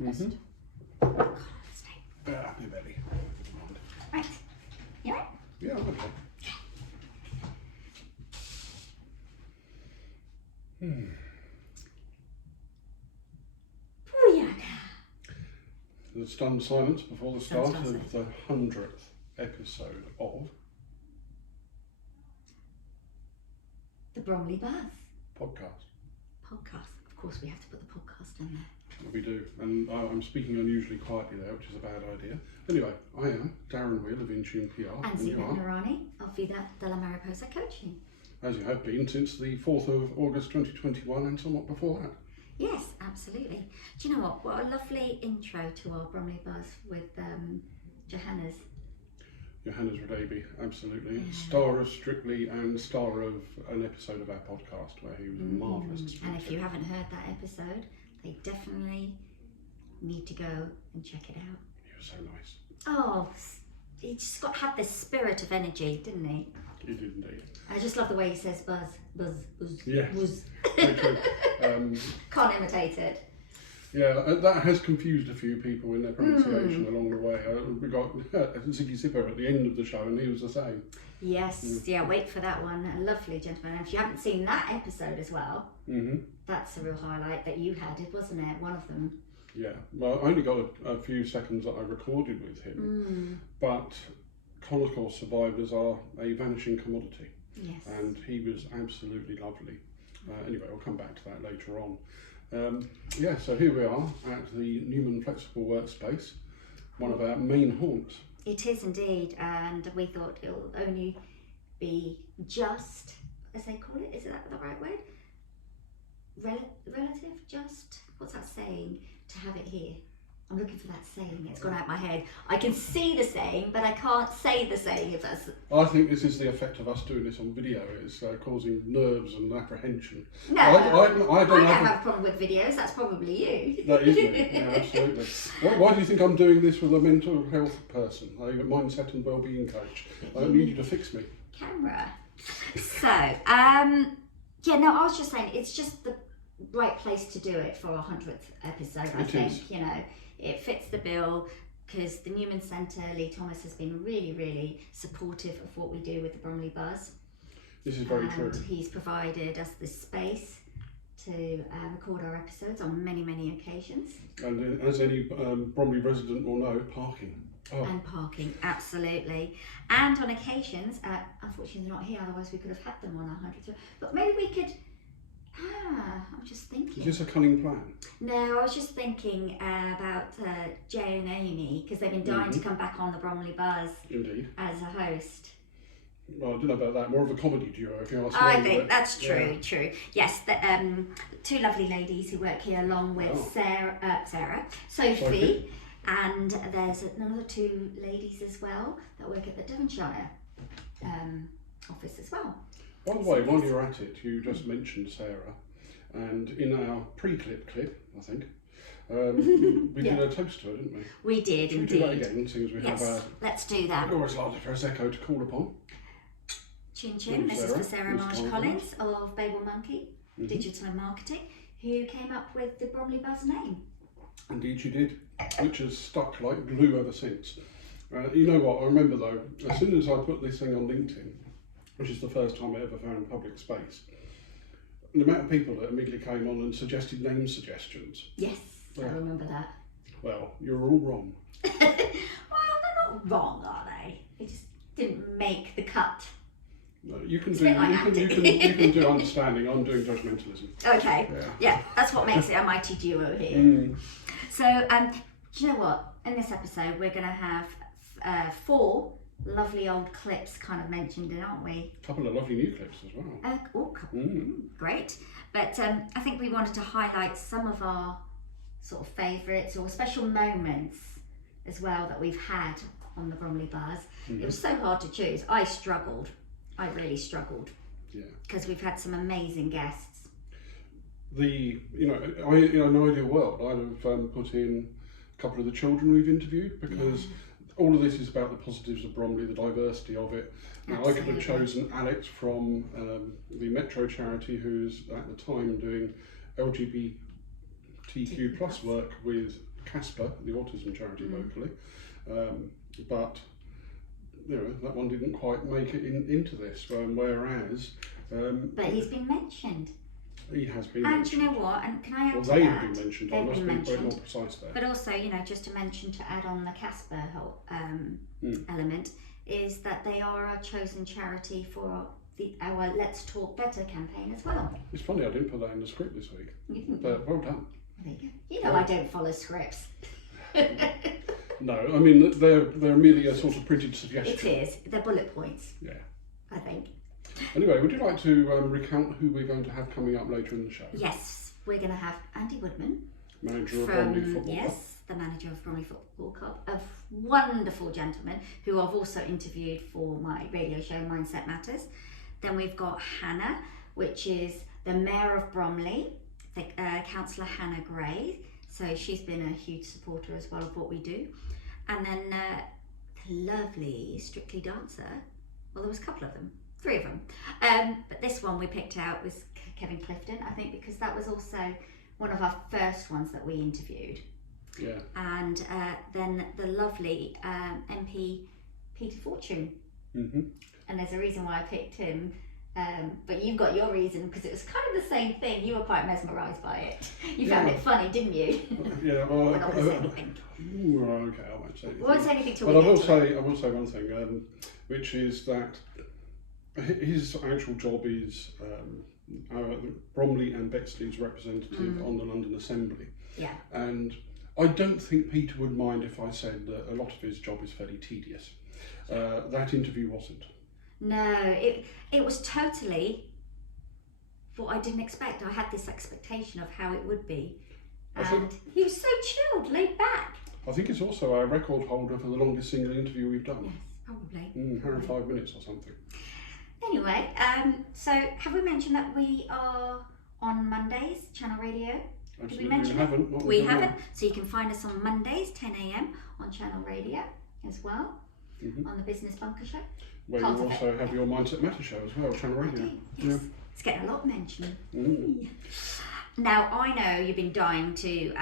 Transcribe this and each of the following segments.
Mm-hmm. God, stay. Happy belly. Right. You right? Yeah, I'm okay. The stunned silence before the start of the 100th episode of the Bromley Buzz podcast. Of course, we have to put the podcast in there. We do, and I'm speaking unusually quietly there, which is a bad idea. Anyway, I am Darren Weale of Intune PR, and Zeenat Noorani of Vida de la Mariposa Coaching. As you have been since the 4th of August 2021 and somewhat before that. Yes, absolutely. Do you know what? What a lovely intro to our Bromley Buzz with Johannes Radebe, absolutely. Yeah. Star of Strictly and star of an episode of our podcast where he was marvellous. And if you haven't heard that episode, they definitely need to go and check it out. He was so nice. Oh, he just had this spirit of energy, didn't he? He did indeed. I just love the way he says buzz, buzz, buzz, yes. buzz. Very true. Can't imitate it. Yeah, that has confused a few people in their pronunciation along the way. We got Zigi Shipper at the end of the show and he was the same. Yes, yeah, wait for that one. A lovely gentleman. And if you haven't seen that episode as well, that's a real highlight that you had, wasn't it? One of them. Yeah, well, I only got a few seconds that I recorded with him, but Holocaust survivors are a vanishing commodity. Yes. And he was absolutely lovely. Anyway, I'll come back to that later on. So here we are at the Newman Flexible Workspace, one of our main haunts. It is indeed, and we thought it'll only be just, as they call it, is that the right word? Relative, just, what's that saying, to have it here? I'm looking for that saying, it's gone out of my head. I can see the saying, but I can't say the saying if that's... I think this is the effect of us doing this on video. It's causing nerves and apprehension. No, I don't have a problem with videos, that's probably you. That is me, yeah, absolutely. Why do you think I'm doing this with a mental health person, a mindset and wellbeing coach? I don't need you to fix me. Camera. So, I was just saying, it's just the right place to do it for our 100th episode, I think. You know, it fits the bill because the Newman Centre, Lee Thomas, has been really, really supportive of what we do with the Bromley Buzz. This is very true. He's provided us this space to record our episodes on many, many occasions. And as any Bromley resident will know, parking. Oh. And parking, absolutely. And on occasions, unfortunately they're not here, otherwise we could have had them on our 100th. But maybe we could... I'm just thinking. Is this a cunning plan? No, I was just thinking about Jay and Amy, because they've been dying to come back on the Bromley Buzz. Indeed. As a host. Well, I don't know about that. More of a comedy duo, if you ask me. I think that's true, true. Yes, two lovely ladies who work here along with Sophie, and there's another two ladies as well that work at the Devonshire office as well. By the way, while you're at it, you just mentioned Sarah, and in our pre-clip, I think, we did a toast to her, didn't we? We did, Should indeed. we do that again, seeing as we have our... Let's do that. We always like the first echo to call upon. Chin chin, this is for Sarah Marsh Collins of Babel Monkey Digital and Marketing, who came up with the Bromley Buzz name. Indeed she did, which has stuck like glue ever since. You know what, I remember though, as soon as I put this thing on LinkedIn, which is the first time I ever found public space, the amount of people that immediately came on and suggested name suggestions. Yes, I remember that. Well, you're all wrong. Well, they're not wrong, are they? They just didn't make the cut. No, you can do understanding. I'm doing judgmentalism. Okay. Yeah, that's what makes it a mighty duo here. So, do you know what? In this episode, we're going to have 4 lovely old clips kind of mentioned in, aren't we? A couple of lovely new clips as well. Great. But I think we wanted to highlight some of our sort of favourites or special moments as well that we've had on the Bromley Buzz. It was so hard to choose. I really struggled. Yeah. Because we've had some amazing guests. In an ideal world, I'd have put in a couple of the children we've interviewed because all of this is about the positives of Bromley, the diversity of it. Now, I could have chosen Alex from the Metro charity, who's at the time doing LGBTQ plus work with Casper, the autism charity locally, but that one didn't quite make it into this. Whereas, but he's been mentioned. He has been and mentioned. You know what? And can I add to they that? have been mentioned. I must be very more precise there. But also, just to mention, to add on the Casper whole element, is that they are a chosen charity for our Let's Talk Better campaign as well. It's funny, I didn't put that in the script this week. You didn't? But well done. There you go. I don't follow scripts. No, I mean, they're merely a sort of printed suggestion. It is. They're bullet points. Yeah. I think. Anyway, would you like to recount who we're going to have coming up later in the show? Yes, we're going to have Andy Woodman. Manager of Bromley Football Club. Yes, the manager of Bromley Football Club. A wonderful gentleman who I've also interviewed for my radio show, Mindset Matters. Then we've got Hannah, which is the Mayor of Bromley, Councillor Hannah Gray. So she's been a huge supporter as well of what we do. And then the lovely Strictly dancer. Well, there was a couple of them. 3 of them. But this one we picked out was Kevin Clifton, I think, because that was also one of our first ones that we interviewed. Yeah. And then the lovely MP Peter Fortune. Mm-hmm. And there's a reason why I picked him. But you've got your reason, because it was kind of the same thing. You were quite mesmerised by it. You found it funny, didn't you? Yeah, well, We're not going to say anything. Okay, I won't say anything. We won't say anything till but we I will get to it. say one thing, which is that his actual job is Bromley and Bexley's representative on the London Assembly. Yeah. And I don't think Peter would mind if I said that a lot of his job is fairly tedious. That interview wasn't. No, it was totally what I didn't expect. I had this expectation of how it would be. And he was so chilled, laid back. I think it's also our record holder for the longest single interview we've done. Yes, probably. 105 minutes or something. Anyway, so have we mentioned that we are on Mondays, Channel Radio? Absolutely. Did we mention we haven't. Not we haven't. So you can find us on Mondays, 10 a.m. on Channel Radio as well, on the Business Bunker Show. Where you also have your Mindset Matter show as well, Channel Radio. Yes. Yeah. It's getting a lot of mention. Now, I know you've been dying to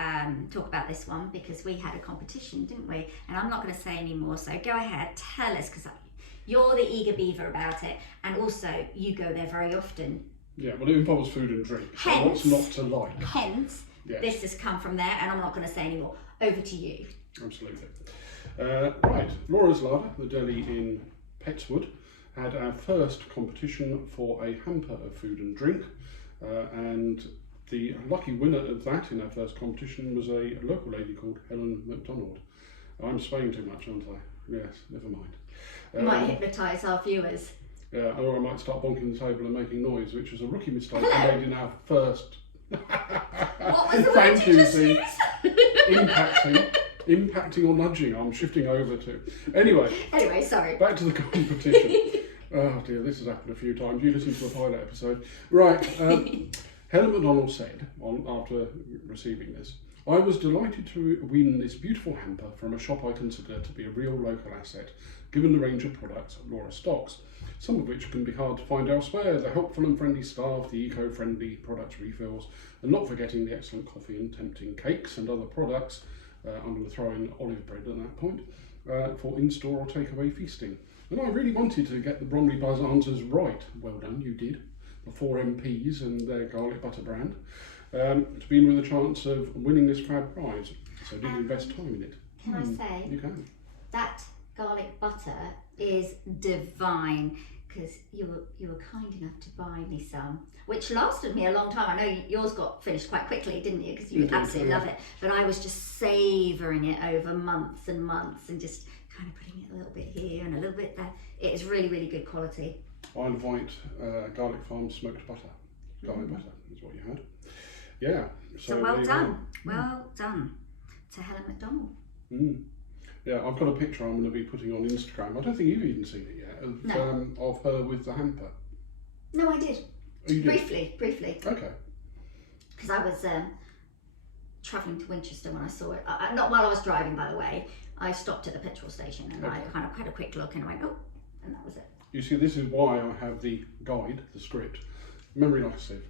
talk about this one because we had a competition, didn't we? And I'm not going to say any more, so go ahead, tell us, because you're the eager beaver about it, and also you go there very often. Yeah, well, it involves food and drink, so what's not to like? Hence, this has come from there, and I'm not going to say any more. Over to you. Absolutely. Right, Laura's Larder, the deli in Petswood, had our first competition for a hamper of food and drink, and the lucky winner of that in our first competition was a local lady called Helen MacDonald. I'm swaying too much, aren't I? Yes, never mind. You might hypnotise our viewers. Yeah, or I might start bonking the table and making noise, which was a rookie mistake I made in our first. What was the word you just used? Impacting or nudging, I'm shifting over to. Anyway, sorry. Back to the competition. Oh dear, this has happened a few times. You listened to a pilot episode. Right, Helen MacDonald said, after receiving this, I was delighted to win this beautiful hamper from a shop I consider to be a real local asset, given the range of products Laura stocks, some of which can be hard to find elsewhere, the helpful and friendly staff, the eco-friendly product refills, and not forgetting the excellent coffee and tempting cakes and other products. I'm going to throw in olive bread at that point, for in-store or takeaway feasting. And I really wanted to get the Bromley Buzz answers right. Well done, you did. The 4 MPs and their garlic butter brand. To be in with a chance of winning this fab prize. So I did invest time in it. Can I say? You can. That garlic butter is divine, because you were kind enough to buy me some, which lasted me a long time. I know yours got finished quite quickly, didn't you? Because you absolutely love it. But I was just savouring it over months and months, and just kind of putting it a little bit here and a little bit there. It is really, really good quality. I invite Garlic Farm smoked butter. Garlic butter is what you had. Yeah. So well done. Well done to Helen MacDonald. Yeah, I've got a picture I'm going to be putting on Instagram. I don't think you've even seen it yet, of her with the hamper. No, I did. Oh, you did? Briefly. Okay. Because I was travelling to Winchester when I saw it. Not while I was driving, by the way. I stopped at the petrol station and I kind of had a quick look and I went, oh, and that was it. You see, this is why I have the guide, the script. Memory like a sieve,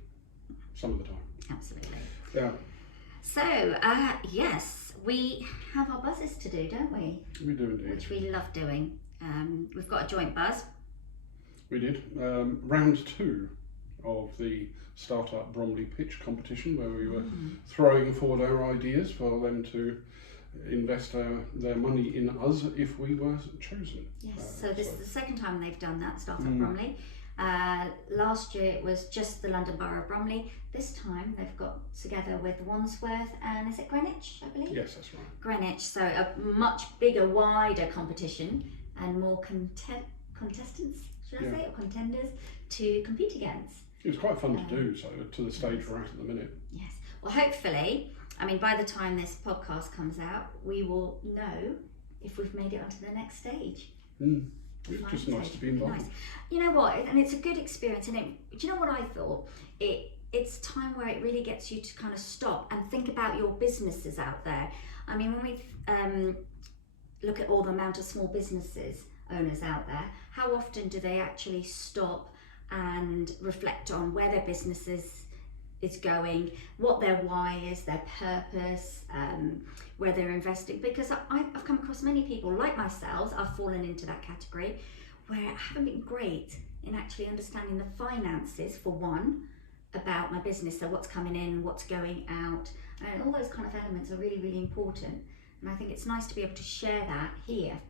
some of the time. Absolutely. Yeah. So, yes, we have our buzzes to do, don't we? We do indeed. Which we love doing. We've got a joint buzz. We did. Round 2 of the Startup Bromley pitch competition, where we were throwing forward our ideas for them to invest their money in us if we were chosen. Yes, so this is the second time they've done that, Startup Bromley. Last year it was just the London Borough of Bromley. This time they've got together with Wandsworth and is it Greenwich, I believe? Yes, that's right. Greenwich, so a much bigger, wider competition and more contestants, should I say, or contenders to compete against. It was quite fun to do, so to the stage we're at the minute. Yes, well hopefully, I mean by the time this podcast comes out, we will know if we've made it onto the next stage. It's just nice to be involved. Nice. You know what, and it's a good experience, and do you know what I thought? It's time where it really gets you to kind of stop and think about your businesses out there. I mean, when we look at all the amount of small businesses owners out there, how often do they actually stop and reflect on where their business is going, what their why is, their purpose, where they're investing? Because I've come across many people like myself, I've fallen into that category, where I haven't been great in actually understanding the finances, for one, about my business, so what's coming in, what's going out, and all those kind of elements are really, really important. And I think it's nice to be able to share that here.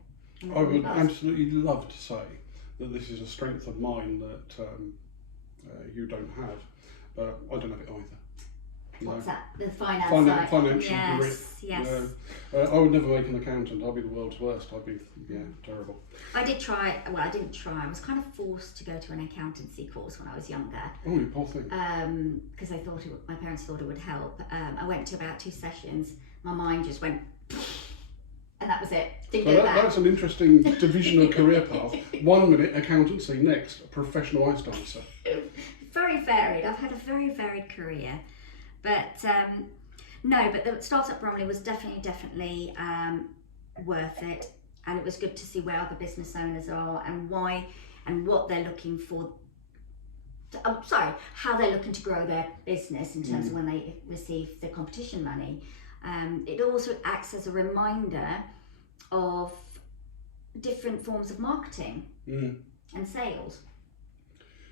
I would absolutely love to say that this is a strength of mine that you don't have, but I don't have it either. What's that? The finance side? Financial yes, grip. Yes. I would never make an accountant. I'd be the world's worst. I'd be, terrible. I did try, well, I didn't try. I was kind of forced to go to an accountancy course when I was younger. Oh, you poor thing. Because my parents thought it would help. I went to about 2 sessions. My mind just went, and that was it. Didn't go back. That's an interesting division of career path. 1 minute accountancy, next professional ice dancer. Very varied. I've had a very varied career. But no, but the Startup Bromley was definitely worth it, and it was good to see where other business owners are and why and what they're looking for. How they're looking to grow their business in terms of when they receive the competition money. It also acts as a reminder of different forms of marketing and sales.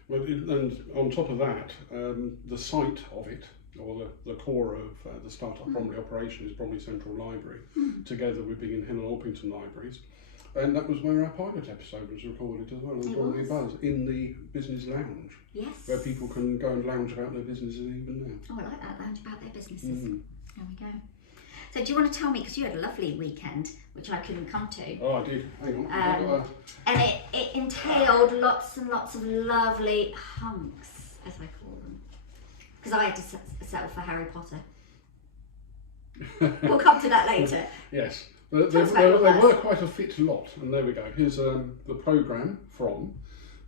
Well, and on top of that, the site of it, or the core of the Startup Bromley operation, is Bromley Central Library, together with Biggin Hill and Orpington Libraries. And that was where our pilot episode was recorded as well, on Bromley Buzz, in the business lounge. Yes. Where people can go and lounge about their businesses even now. Oh, I like that, lounge about their businesses. There we go. So do you want to tell me, because you had a lovely weekend, which I couldn't come to. Oh, I did. Hang on. And it entailed lots and lots of lovely hunks, as I call them. Because I had to settle for Harry Potter. We'll come to that later. Yes. They were quite a fit lot, and there we go. Here's the programme from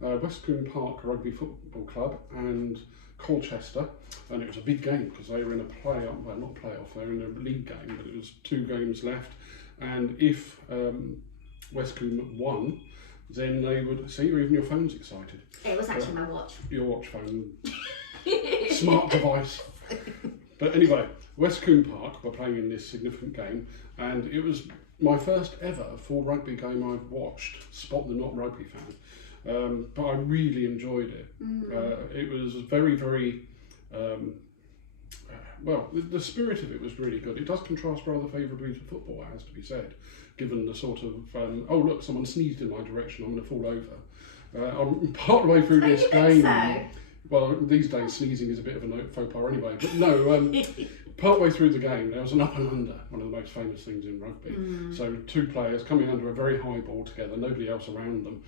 Westcombe Park Rugby Football Club and Colchester, and it was a big game because they were in a playoff, well not playoff, they were in a league game, but it was 2 games left, and if Westcombe won, then they would see, even your phone's excited. It was actually my watch. Your watch phone, smart device. But anyway, Westcombe Park were playing in this significant game, and it was my first ever full rugby game I've watched. Spot the not rugby fan. But I really enjoyed it. It was very, very, well, the spirit of it was really good. It does contrast rather favourably to football, it has to be said, given the sort of, oh look, someone sneezed in my direction, I'm going to fall over. I'm part way through this game. So? Well, these days sneezing is a bit of a faux pas anyway, but no, part way through the game there was an up and under, one of the most famous things in rugby. So 2 players coming under a very high ball together, nobody else around them.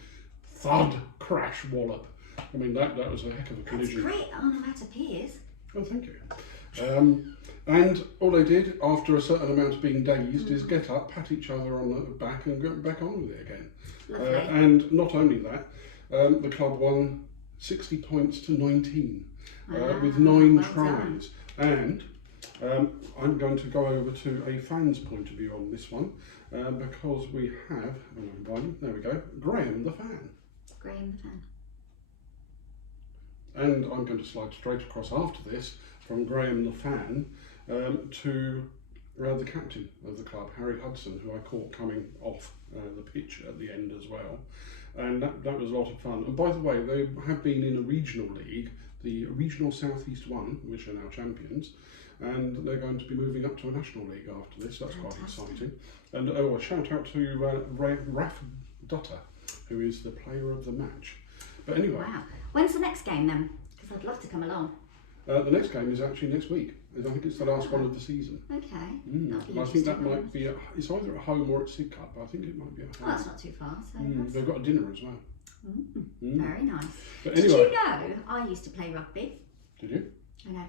Thud, crash, wallop. I mean, that was a heck of a collision. That's great onomatopoeias. Oh, thank you. And all they did, after a certain amount of being dazed, is get up, pat each other on the back and go back on with it again. And not only that, the club won 60 points to 19 with 9 tries. And I'm going to go over to a fan's point of view on this one because we have, there we go, Graham the fan. Graham the fan. And I'm going to slide straight across after this from Graham the fan to the captain of the club, Harry Hudson, who I caught coming off the pitch at the end as well. And that was a lot of fun. And by the way, they have been in a regional league, the Regional South East 1, which are now champions, and they're going to be moving up to a national league after this. That's quite exciting. And a shout out to Raf Dutter, who is the player of the match. But anyway. Wow. When's the next game then? Because I'd love to come along. The next game is actually next week. I think it's the last one of the season. Okay. And I think that might be, it's either at home or at Sig Cup, but I think it might be at home. Oh, that's not too far. So They've got a dinner as well. Very nice. But Did anyway, you know I used to play rugby? Did you? I know.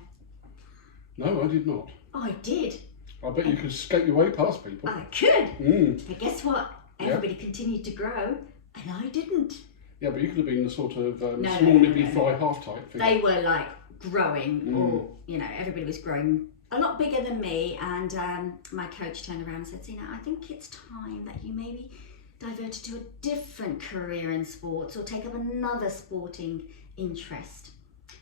No, I did not. Oh, I did. I bet you could skate your way past people. I could. But guess what? Everybody Yeah. continued to grow, and I didn't. Yeah, but you could have been the sort of small no, nippy no. fly half type figure. They were like growing, or everybody was growing a lot bigger than me. And my coach turned around and said, "Zeenat, I think it's time that you maybe diverted to a different career in sports or take up another sporting interest."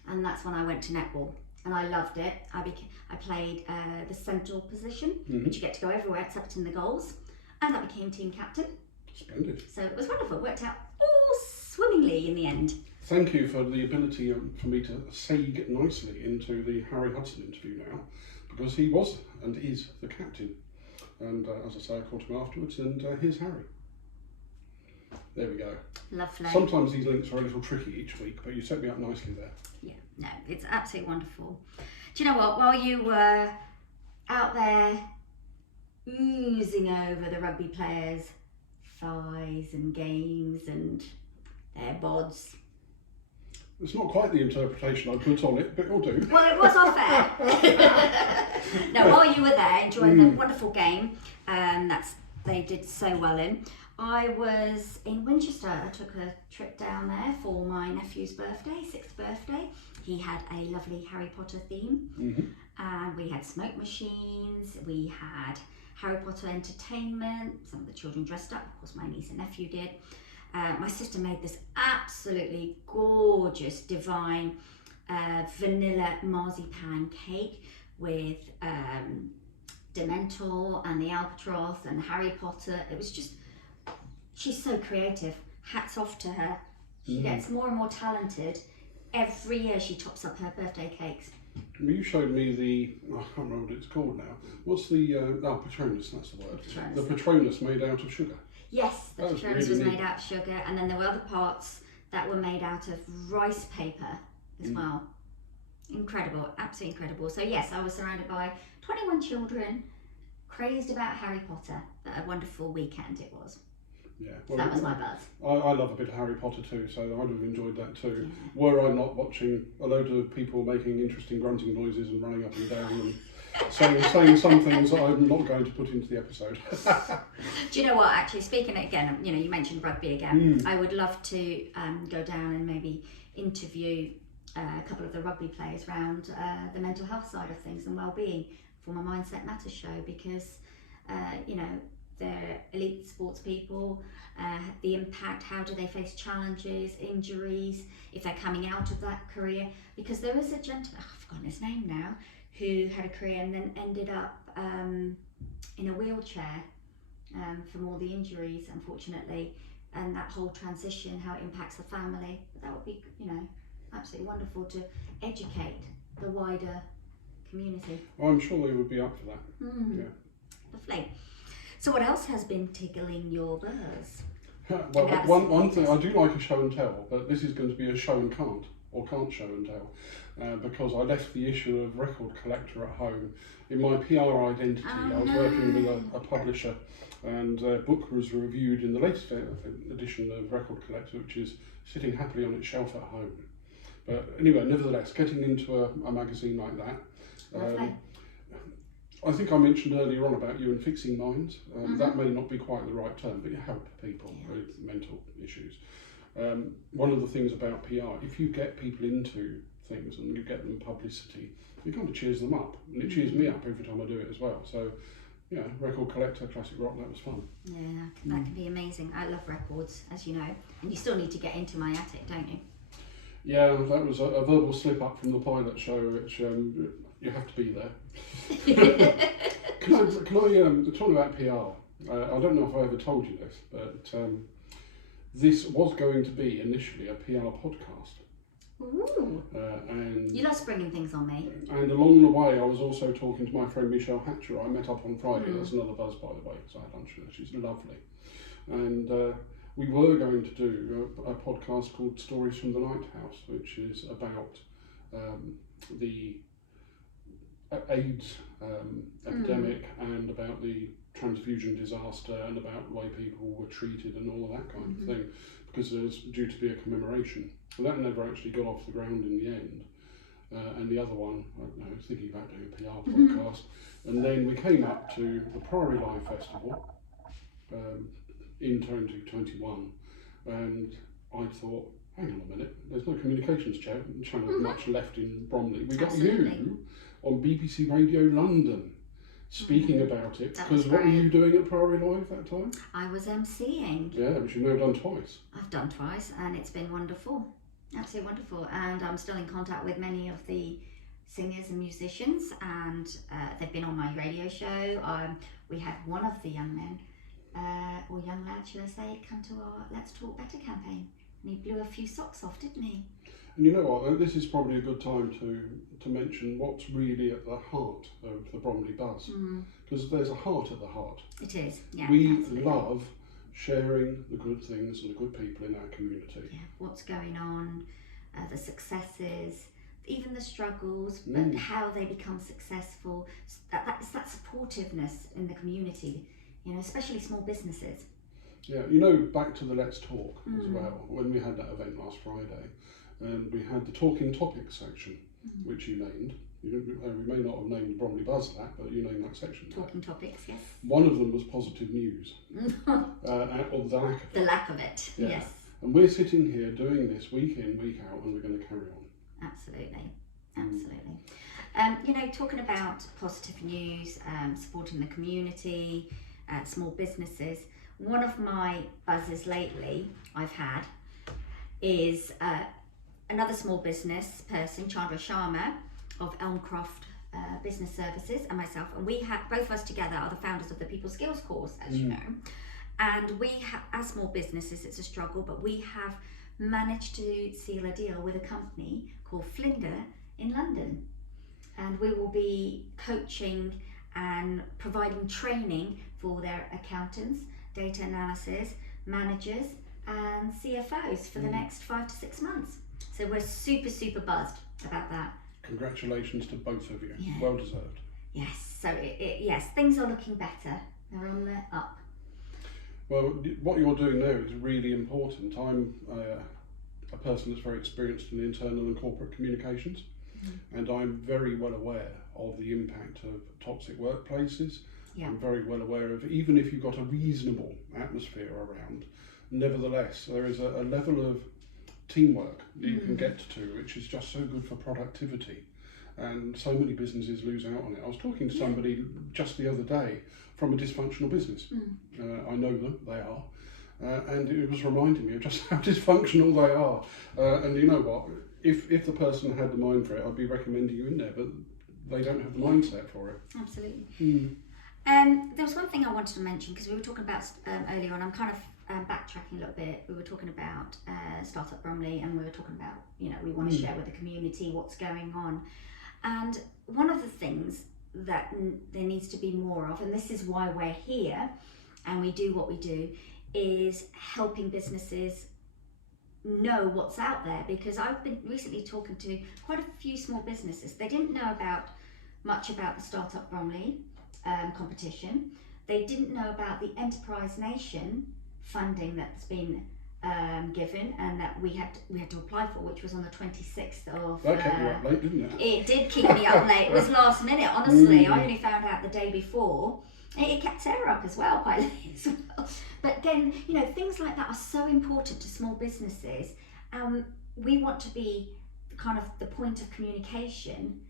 And that's when I went to netball, and I loved it. I played the central position, which you get to go everywhere except in the goals, and I became team captain. Splendid. So it was wonderful. It worked out all swimmingly in the end. Thank you for the ability for me to seg nicely into the Harry Hudson interview now, because he was and is the captain. And as I say, I called him afterwards, and here's Harry. There we go. Lovely. Sometimes these links are a little tricky each week, but you set me up nicely there. Yeah, no, it's absolutely wonderful. Do you know what? While you were out there oozing over the rugby players' thighs and games and their bods. It's not quite the interpretation I put on it, but it'll do. Well, it was off air. No, while you were there enjoying the wonderful game they did so well in, I was in Winchester. I took a trip down there for my nephew's birthday, 6th birthday. He had a lovely Harry Potter theme. And we had smoke machines, we had Harry Potter entertainment, some of the children dressed up, of course my niece and nephew did. My sister made this absolutely gorgeous, divine vanilla marzipan cake with Dementor and the Albatross and Harry Potter. It was just, she's so creative. Hats off to her. She gets more and more talented. Every year she tops up her birthday cakes. You showed me I can't remember what it's called now. What's the, Patronus, that's the word. Patronus. The Patronus made out of sugar. Yes, the That was Patronus really was neat. made out of sugar, and then there were other parts that were made out of rice paper as well. Incredible, absolutely incredible. So yes, I was surrounded by 21 children, crazed about Harry Potter. A wonderful weekend it was. Yeah, So that was my buzz. I love a bit of Harry Potter too, so I'd have enjoyed that too. Were I not watching a load of people making interesting grunting noises and running up and down and saying some things that I'm not going to put into the episode. Do you know what, actually, speaking again, you mentioned rugby again, I would love to go down and maybe interview a couple of the rugby players around the mental health side of things and well-being for my Mindset Matters show, because, they're elite sports people, the impact, how do they face challenges, injuries, if they're coming out of that career. Because there is a gentleman, I've forgotten his name now, who had a career and then ended up in a wheelchair from all the injuries, unfortunately, and that whole transition, how it impacts the family. But that would be, absolutely wonderful to educate the wider community. Well, I'm sure they would be up for that. Yeah. Lovely. So what else has been tickling your buzz? Well, one thing, I do like a show and tell, but this is going to be a show and can't, or can't show and tell, because I left the issue of Record Collector at home. In my PR identity, I was working with a publisher, and a book was reviewed in the latest edition of Record Collector, which is sitting happily on its shelf at home. But anyway, nevertheless, getting into a magazine like that, I think I mentioned earlier on about you and fixing minds. That may not be quite the right term, but you help people with mental issues. One of the things about PR, if you get people into things and you get them publicity, it kind of cheers them up, and it cheers me up every time I do it as well. So, Record Collector, classic rock, that was fun. Yeah, that can be amazing. I love records, as you know, and you still need to get into my attic, don't you? Yeah, that was a verbal slip up from the pilot show, which you have to be there. Can I talking about PR, I don't know if I ever told you this, but this was going to be initially a PR podcast. Ooh. And you love bringing things on me. And along the way, I was also talking to my friend Michelle Hatcher. I met up on Friday. That's another buzz, by the way, because I had lunch with her. She's lovely. And we were going to do a podcast called Stories from the Lighthouse, which is about the AIDS epidemic and about the transfusion disaster and about the way people were treated and all of that kind of thing, because there's due to be a commemoration. And that never actually got off the ground in the end. And the other one, I was thinking about doing a PR podcast. And then we came up to the Priory Live Festival in 2021, and I thought, hang on a minute, there's no communications channel much left in Bromley. We got you on BBC Radio London speaking about it, because what were you doing at Priory Live that time? I was emceeing. Yeah, which you've now done twice. I've done twice, and it's been wonderful, absolutely wonderful. And I'm still in contact with many of the singers and musicians, and they've been on my radio show. We had one of the young men, or young lad, should I say, come to our Let's Talk Better campaign, and he blew a few socks off, didn't he? And you know what, this is probably a good time to mention what's really at the heart of the Bromley Buzz, because there's a heart at the heart. It is, yeah. We absolutely. love sharing the good things and the good people in our community. Yeah, what's going on, the successes, even the struggles, but how they become successful. It's that supportiveness in the community, you know, especially small businesses. Yeah, you know, back to the Let's Talk as well, when we had that event last Friday, and we had the Talking Topics section, which you named. We may not have named Bromley Buzz that, but you named that section. Talking Topics, yes. One of them was positive news, or the lack of it. The lack of it, Yeah. yes. And we're sitting here doing this week in, week out, and we're going to carry on. Absolutely, absolutely. You know, talking about positive news, supporting the community, small businesses. One of my buzzes lately I've had is another small business person, Chandra Sharma of Elmcroft Business Services, and myself, and we have both of us together are the founders of the People Skills course, as you know. And we have, as small businesses, it's a struggle, but we have managed to seal a deal with a company called Cllr in London, and we will be coaching and providing training for their accountants, data analysis, managers and CFOs for the next 5 to 6 months. So we're super, super buzzed about that. Congratulations to both of you. Yeah. Well deserved. Yes, so yes, things are looking better. They're on the up. Well, what you're doing there is really important. I'm a person that's very experienced in internal and corporate communications, and I'm very well aware of the impact of toxic workplaces. Yeah. I'm very well aware of, even if you've got a reasonable atmosphere around, nevertheless, there is a level of teamwork that you can get to, which is just so good for productivity. And so many businesses lose out on it. I was talking to somebody just the other day from a dysfunctional business. I know them, they are. And it was reminding me of just how dysfunctional they are. And you know what, if the person had the mind for it, I'd be recommending you in there, but they don't have the mindset for it. Absolutely. There was one thing I wanted to mention, because we were talking about earlier on, I'm kind of backtracking a little bit. We were talking about Startup Bromley, and we were talking about, you know, we want to share with the community what's going on. And one of the things that there needs to be more of, and this is why we're here and we do what we do, is helping businesses know what's out there. Because I've been recently talking to quite a few small businesses. They didn't know much about the Startup Bromley competition. They didn't know about the Enterprise Nation funding that's been given and that we had to apply for, which was on the 26th of... That kept you up late, didn't it? It did keep me up late. It was last minute, honestly. I only found out the day before. It kept Sarah up as well, quite late as well. But again, you know, things like that are so important to small businesses. We want to be kind of the point of communication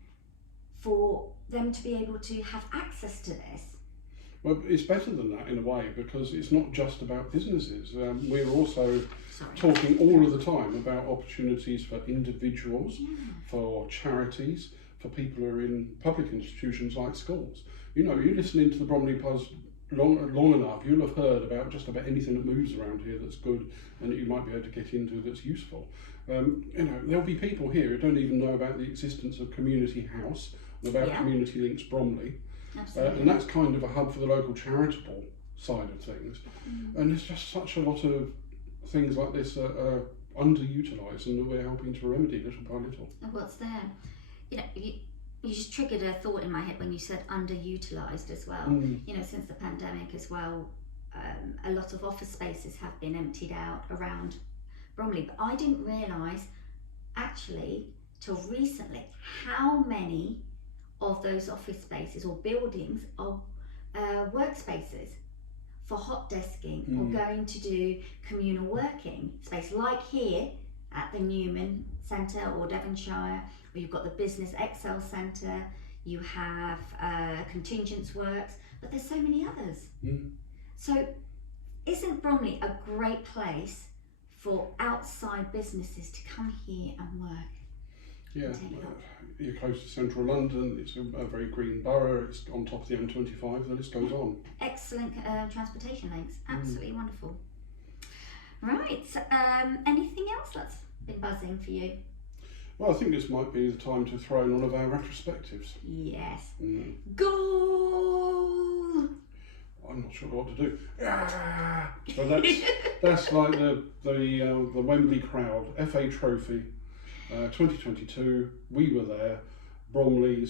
for them to be able to have access to this. Well, it's better than that in a way, because it's not just about businesses. We're also talking all of the time about opportunities for individuals, for charities, for people who are in public institutions like schools. You know, you're listening to the Bromley Buzz long enough, you'll have heard about just about anything that moves around here that's good and that you might be able to get into that's useful. You know, there'll be people here who don't even know about the existence of Community House, and about Community Links Bromley. And that's kind of a hub for the local charitable side of things. And there's just such a lot of things like this that are underutilised and that we're helping to remedy little by little. And what's there? You know, you just triggered a thought in my head when you said underutilised as well. You know, since the pandemic as well, a lot of office spaces have been emptied out around Bromley. But I didn't realise, actually, till recently, how many of those office spaces or buildings are workspaces for hot desking or going to do communal working space, like here at the Newman Centre or Devonshire, where you've got the Business Excel Centre, you have Contingents Works, but there's so many others. So isn't Bromley a great place for outside businesses to come here and work? Yeah, you're close to central London, it's a very green borough, it's on top of the M25, the list goes on. Excellent transportation links, absolutely wonderful. Right, anything else that's been buzzing for you? Well, I think this might be the time to throw in one of our retrospectives. Yes. Goal! I'm not sure what to do. But that's like the Wembley crowd, FA Trophy. 2022, we were there, Bromley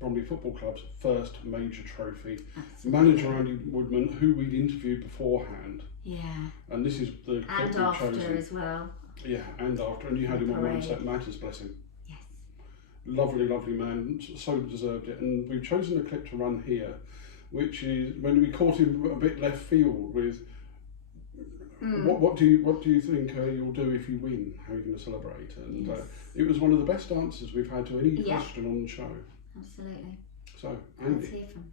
Football Club's first major trophy. Absolutely. Manager Andy Woodman, who we'd interviewed beforehand. Yeah. And this is the clip and we've after chosen. As well. Yeah, and after. And you had him on Mindset Matters, bless him. Yes. Lovely, lovely man, so deserved it. And we've chosen a clip to run here, which is when we caught him a bit left field with what do you think you'll do if you win? How are you going to celebrate? And it was one of the best answers we've had to any question on the show. Absolutely. So, Andy. Let's hear from.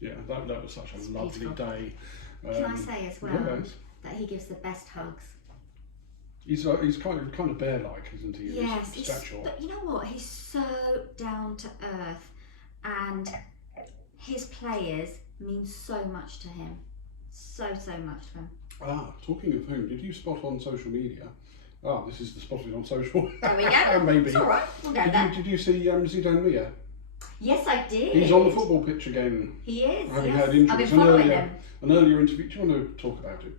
Yeah, that was such a lovely day. Can I say as well that he gives the best hugs? He's kind of bear-like, isn't he? Yes, but you know what? He's so down to earth, and his players mean so much to him. So much to him. Talking of whom, did you spot on social media? This is the spotted on social. There we go. Maybe. It's all right. We'll go there. Did you see Zidane Mia? Yes, I did. He's on the football pitch again. He is. Having had injuries. I've been following him. An earlier interview. Do you want to talk about it?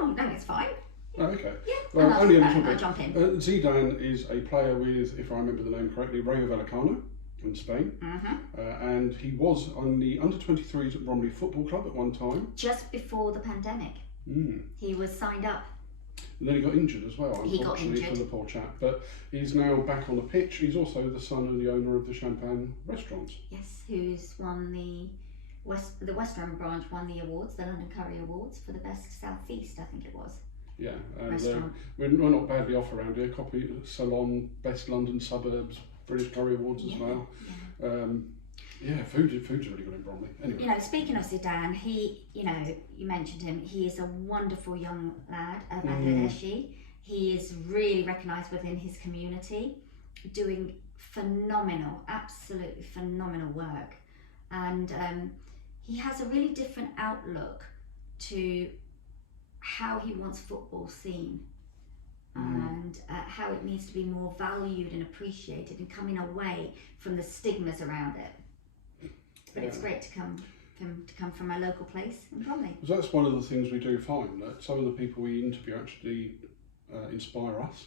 Oh no, it's fine. Oh, okay. Yeah. Well, only a little bit. I'll jump in. Zidane is a player with, if I remember the name correctly, Rayo Vallecano in Spain. And he was on the under-23s at Bromley Football Club at one time. Just before the pandemic. He was signed up. And then he got injured as well, unfortunately, for the poor chap. But he's now back on the pitch. He's also the son of the owner of the Champagne restaurants. Yes, who's won the Westcombe branch won the awards, the London Curry Awards for the best Southeast, I think it was. Yeah, and we're not badly off around here. Copy Salon, Best London Suburbs, British Curry Awards as well. Food's really good in Bromley. Anyway. You know, speaking of Zidane, you mentioned him. He is a wonderful young lad, a Bangladeshi. He is really recognised within his community, doing absolutely phenomenal work. And he has a really different outlook to how he wants football seen. And how it needs to be more valued and appreciated and coming away from the stigmas around it. But it's great to come from a local place in Bromley. Because that's one of the things we do find, that some of the people we interview actually inspire us.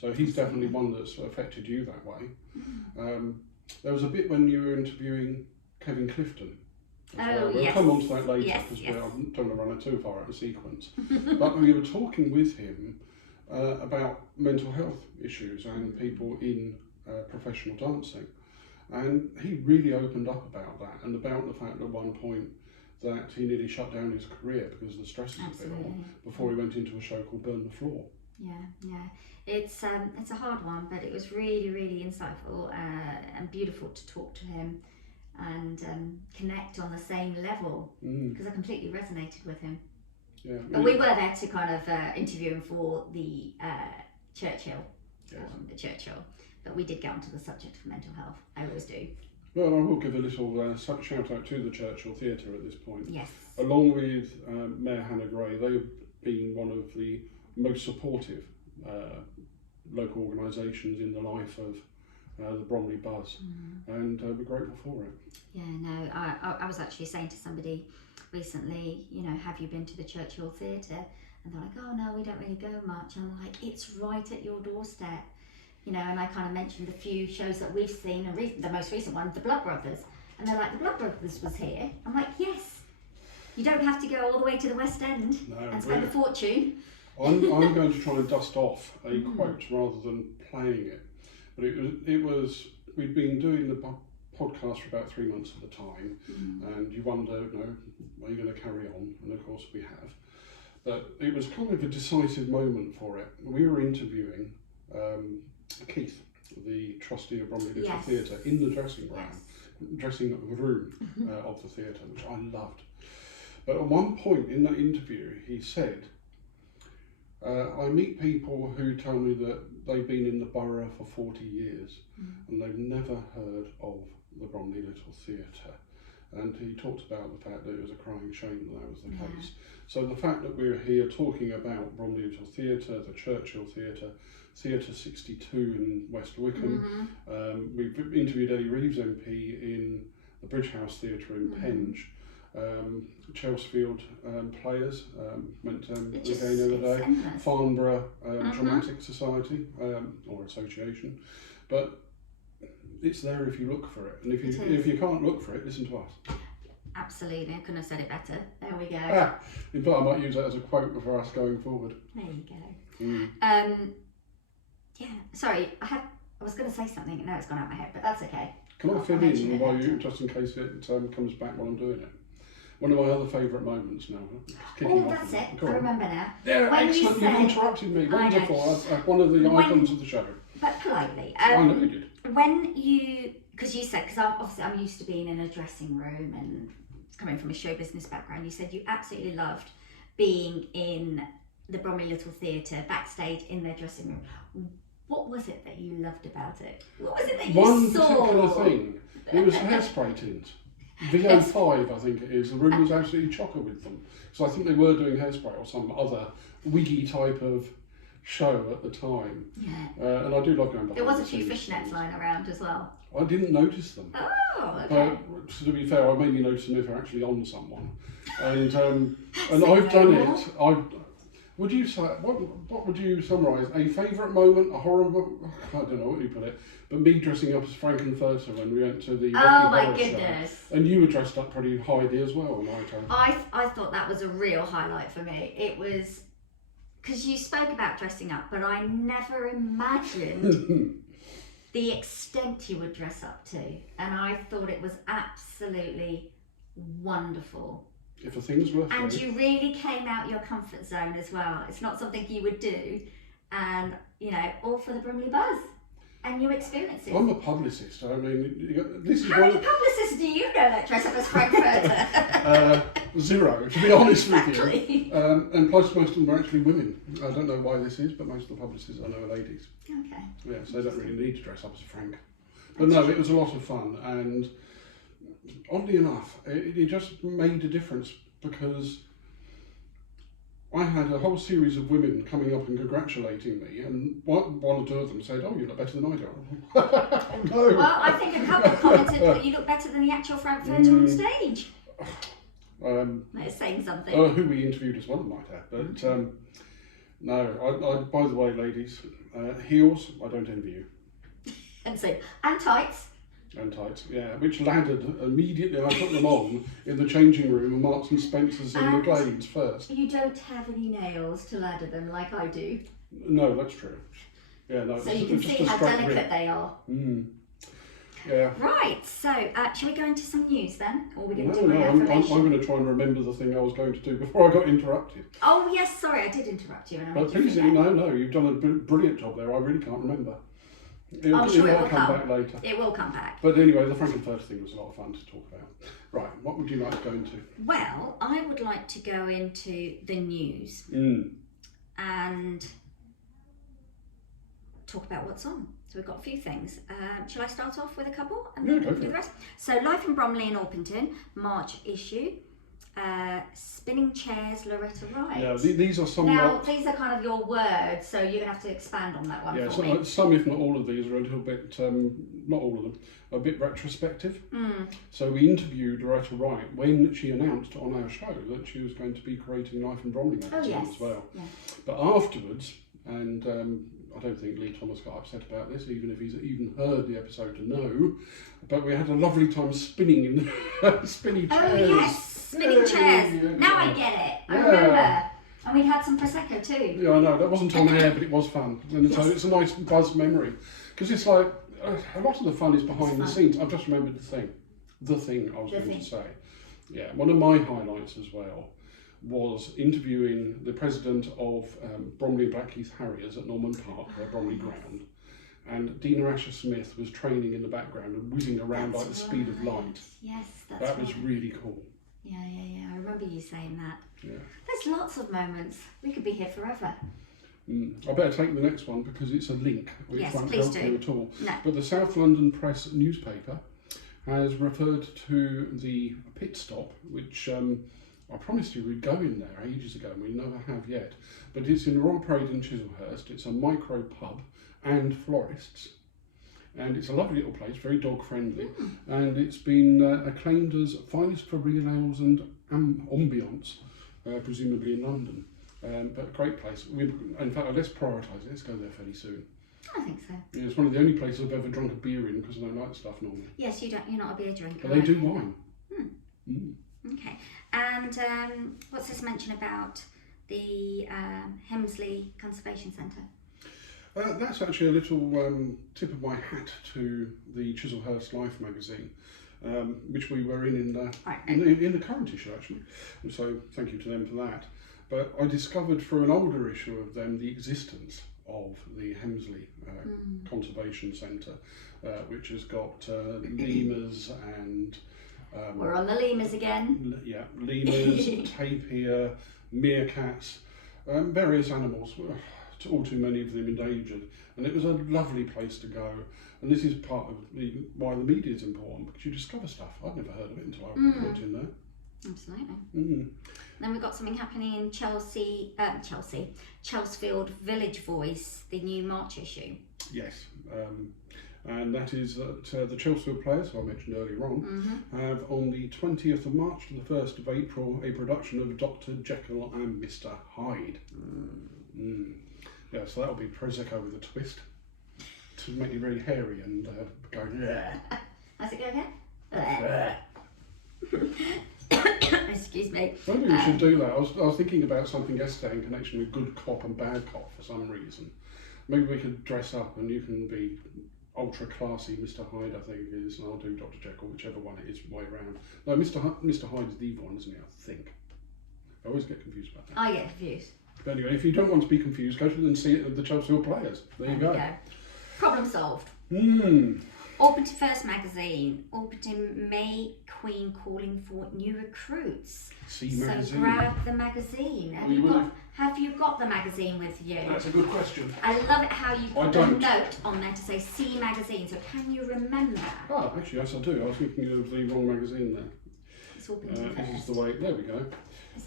So he's definitely one that's affected you that way. There was a bit when you were interviewing Kevin Clifton. We'll come on to that later because I don't want to run it too far out of sequence. But we were talking with him about mental health issues and people in professional dancing. And he really opened up about that and about the fact at one point that he nearly shut down his career because of the stresses of it all before he went into a show called Burn the Floor. Yeah. It's a hard one, but it was really, really insightful and beautiful to talk to him and connect on the same level because I completely resonated with him. Yeah, but we were there to kind of interview him for the Churchill. But we did get onto the subject of mental health. I always do. Well, I will give a little shout out to the Churchill Theatre at this point. Yes. Along with Mayor Hannah Gray, they have been one of the most supportive local organisations in the life of the Bromley Buzz, and we're grateful for it. Yeah, no, I was actually saying to somebody recently, you know, have you been to the Churchill Theatre? And they're like, oh no, we don't really go much. I'm like, it's right at your doorstep. You know, and I kind of mentioned a few shows that we've seen, and the most recent one, The Blood Brothers. And they're like, The Blood Brothers was here. I'm like, yes. You don't have to go all the way to the West End and spend a fortune. I'm going to try and dust off a quote rather than playing it. But it was we'd been doing the podcast for about 3 months at a time, and you wonder, you know, are you going to carry on? And of course we have. But it was kind of a decisive moment for it. We were interviewing Keith, the trustee of Bromley Little Theatre, in the dressing room of the theatre, which I loved. But at one point in that interview, he said, I meet people who tell me that they've been in the borough for 40 years and they've never heard of the Bromley Little Theatre. And he talked about the fact that it was a crying shame that was the case. So the fact that we're here talking about Bromley Little Theatre, the Churchill Theatre, Theatre 62 in West Wickham. We've interviewed Eddie Reeves MP in the Bridge House Theatre in Penge. Chelsfield players went again the other day. Farnborough Dramatic Society or Association. But it's there if you look for it. And if you can't look for it, listen to us. Absolutely, I couldn't have said it better. There we go. In fact, I might use that as a quote for us going forward. There you go. Yeah, sorry, I was going to say something, and now it's gone out of my head, but that's okay. Can I fill in while you, just in case it comes back while I'm doing it? One of my other favourite moments now. That's it. I remember now. Yeah, when excellent. You've interrupted me. Wonderful. One of the icons of the show. But politely. I know you did. Because obviously I'm used to being in a dressing room and coming from a show business background, you said you absolutely loved being in the Bromley Little Theatre, backstage in their dressing room. What was it that you loved about it? What was it that you saw? One particular thing. It was hairspray tins. VO5, I think it is. The room was absolutely chocker with them. So I think they were doing hairspray or some other wiggy type of show at the time. Yeah. And I do love going back. There was a few fishnets lying around as well. I didn't notice them. Oh, okay. To be fair, I mainly noticed them if they're actually on someone. And I've done it. Would you say what would you summarise? A favourite moment, a horrible? I don't know what you put it. But me dressing up as Frankenfurter when we went to the Oh my goodness! Show. And you were dressed up pretty Heidi as well. I thought that was a real highlight for me. It was because you spoke about dressing up, but I never imagined the extent you would dress up to, and I thought it was absolutely wonderful. If a thing's worth and you really came out your comfort zone as well. It's not something you would do, and all for the Bromley Buzz and new experiences. I'm a publicist. I mean, this is how many publicists do you know that dress up as Frankfurter? Zero, to be honest with you. And plus, most of them are actually women. I don't know why this is, but most of the publicists I know are ladies. Okay. Yeah, so they don't really need to dress up as Frank. But no, it was a lot of fun, and oddly enough, it just made a difference because I had a whole series of women coming up and congratulating me, and one or two of them said, "Oh, you look better than I do." No. Well, I think a couple commented that you look better than the actual Frankfurter on stage. That's saying something. Who we interviewed as well, I might add. But no, I by the way, ladies, heels, I don't envy you. And tights. And tights, yeah, which laddered immediately. I put them on in the changing room of Marks and Spencer's in the Glades first. You don't have any nails to ladder them like I do. No, that's true. Yeah, no. So you can see how delicate they are. Yeah. Right. So, shall we go into some news then, or are we going to do an affirmation? I'm going to try and remember the thing I was going to do before I got interrupted. Oh yes, sorry, I did interrupt you. But please, no, you've done a brilliant job there. I really can't remember. I'm sure it will come back later. It will come back. But anyway, the Frankenfurter thing was a lot of fun to talk about. Right, what would you like to go into? Well, I would like to go into the news and talk about what's on. So So we've got a few things. Shall I start off with a couple and Yeah, then go for do the it. rest? So Life in Bromley and Orpington, March issue. Spinning chairs, Loretta Wright. Yeah, these are somewhat. Now these are kind of your words, so you're gonna have to expand on that one Yeah, for me. some, if not all of these, are a little bit, not all of them, a bit retrospective. So we interviewed Loretta Wright when she announced on our show that she was going to be creating Life in Bromley magazine as well. Yeah. But afterwards, and I don't think Lee Thomas got upset about this, even if he's even heard the episode to know, but we had a lovely time spinning in spinny chairs. Oh yes, spinning chairs. Yeah. Now I get it. I Yeah. remember. And we had some Prosecco too. Yeah, I know, that wasn't on air, but it was fun. And so it's a nice buzz memory. Because it's like, a lot of the fun is behind the scenes. I've just remembered the thing I was going to say. Yeah, one of my highlights as well was interviewing the president of Bromley Blackheath Harriers at Norman Park, their Bromley ground. And Dina Asher-Smith was training in the background and whizzing around like the speed of light. Yes, that's That was really cool. Yeah. I remember you saying that. Yeah. There's lots of moments. We could be here forever. I better take the next one because it's a link, which Yes, won't please help do. you at all. No. But the South London Press newspaper has referred to the pit stop, which I promised you we'd go in there ages ago, and we never have yet. But it's in Royal Parade in Chislehurst. It's a micro pub and florists. And it's a lovely little place, very dog friendly. And it's been acclaimed as finest for real ales and ambience, presumably in London. But a great place. In fact, let's prioritise it. Let's go there fairly soon. I think so. Yeah, it's one of the only places I've ever drunk a beer in because I don't like stuff normally. Yes, you're not a beer drinker. But they do wine. Okay. And what's this mention about the Hemsley Conservation Centre? That's actually a little tip of my hat to the Chislehurst Life magazine, which we were in the current issue actually. And so thank you to them for that. But I discovered through an older issue of them the existence of the Hemsley Conservation Centre, which has got lemurs and We're on the lemurs again. Lemurs, tapir, meerkats, various animals. All too many of them endangered, and it was a lovely place to go. And this is part of why the media is important, because you discover stuff. I'd never heard of it until I looked in there. Absolutely. Then we've got something happening in Chelsfield Village Voice, the new March issue. Yes, and that is that the Chelsfield Players, who I mentioned earlier on, have on the 20th of March to the 1st of April a production of Dr. Jekyll and Mr. Hyde. Yeah, so that'll be Prosecco with a twist to make you very hairy and go. How's it go again? Excuse me. Maybe we should do that. I was thinking about something yesterday in connection with good cop and bad cop for some reason. Maybe we could dress up and you can be ultra classy Mr. Hyde, I think it is, and I'll do Dr. Jekyll, whichever one it is, way around. No, Mr. Hyde is the evil one, isn't he? I think. I always get confused about that. I get confused. But anyway, if you don't want to be confused, go to and see it at the Chelsfield Players. There you go. Problem solved. Orpington First magazine. Orpington May Queen calling for new recruits. Magazine. So grab the magazine. Have you got the magazine with you? That's a good question. I love it how you put a note on there to say C magazine. So can you remember? Oh, actually, yes, I do. I was thinking of the wrong magazine there. It's Orpington First. This is the way. There we go.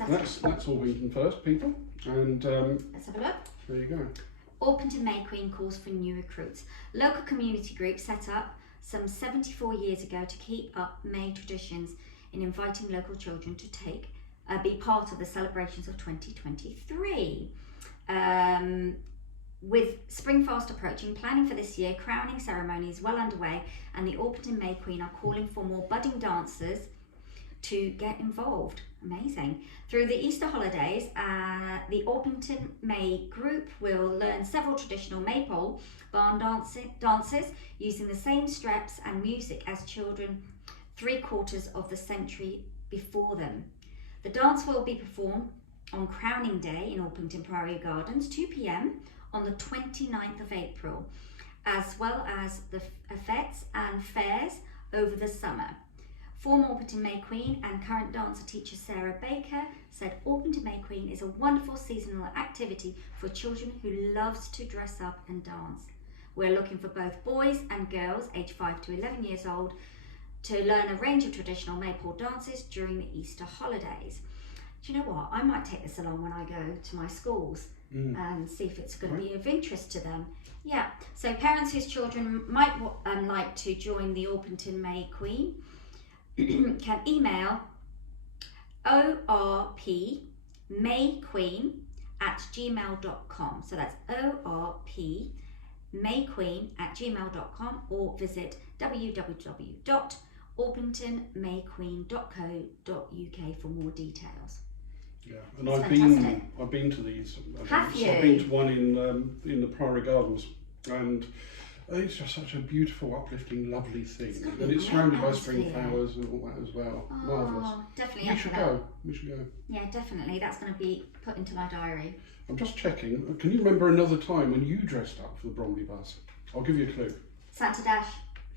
That's Orpington First, people. And let's have a look. There you go. Orpington May Queen calls for new recruits. Local community group set up some 74 years ago to keep up May traditions in inviting local children to be part of the celebrations of 2023. With spring fast approaching, planning for this year, crowning ceremony is well underway, and the Orpington May Queen are calling for more budding dancers to get involved. Amazing. Through the Easter holidays, the Orpington May group will learn several traditional maypole barn dances using the same steps and music as children 3/4 of the century before them. The dance will be performed on Crowning Day in Orpington Priory Gardens, 2 p.m. on the 29th of April, as well as the fetes and fairs over the summer. Former Orpington May Queen and current dancer teacher Sarah Baker said Orpington May Queen is a wonderful seasonal activity for children who loves to dress up and dance. We're looking for both boys and girls aged 5 to 11 years old to learn a range of traditional Maypole dances during the Easter holidays. Do you know what? I might take this along when I go to my schools and see if it's going to be of interest to them. Yeah, so parents whose children might like to join the Orpington May Queen can email orpmayqueen@gmail.com. So that's orpmayqueen@gmail.com, or visit www.orpingtonmayqueen.co.uk for more details. Yeah, and It's I've been to these events. Have you? I've been to one in the Priory Gardens, and it's just such a beautiful, uplifting, lovely thing. And it's surrounded by spring flowers and all that as well. Oh, Marvellous. definitely. We should go. We should go. Yeah, definitely. That's going to be put into my diary. I'm just checking. Can you remember another time when you dressed up for the Bromley Buzz? I'll give you a clue. Santa Dash.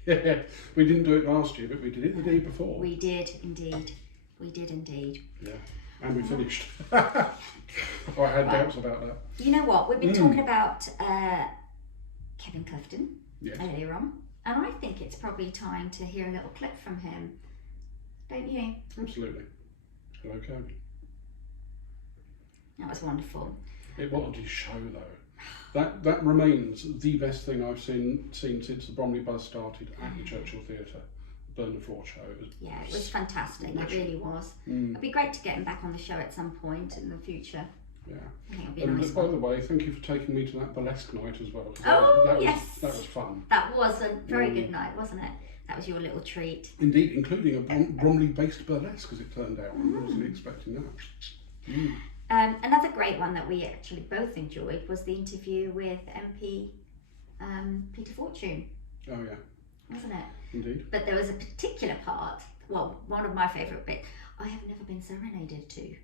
Yeah, we didn't do it last year, but we did it the day before. We did indeed. We did indeed. Yeah, and we finished. I had doubts about that. You know what? We've been talking about Kevin Clifton earlier on, and I think it's probably time to hear a little clip from him. Don't you? Absolutely. Hello, Kevin. That was wonderful. What did he show though? That remains the best thing I've seen since the Bromley Buzz started at the Churchill Theatre. Burn the Floor show. It was fantastic. It really was. It'd be great to get him back on the show at some point in the future. Yeah. I think it'd be And nice. by the way, thank you for taking me to that burlesque night as well. Yes. That was fun. That was a very good night, wasn't it? That was your little treat. Indeed, including a Bromley-based burlesque, as it turned out. I wasn't expecting that. Another great one that we actually both enjoyed was the interview with MP Peter Fortune. Oh yeah. Wasn't it? Indeed. But there was a particular part, well, one of my favourite bits, I have never been serenaded to.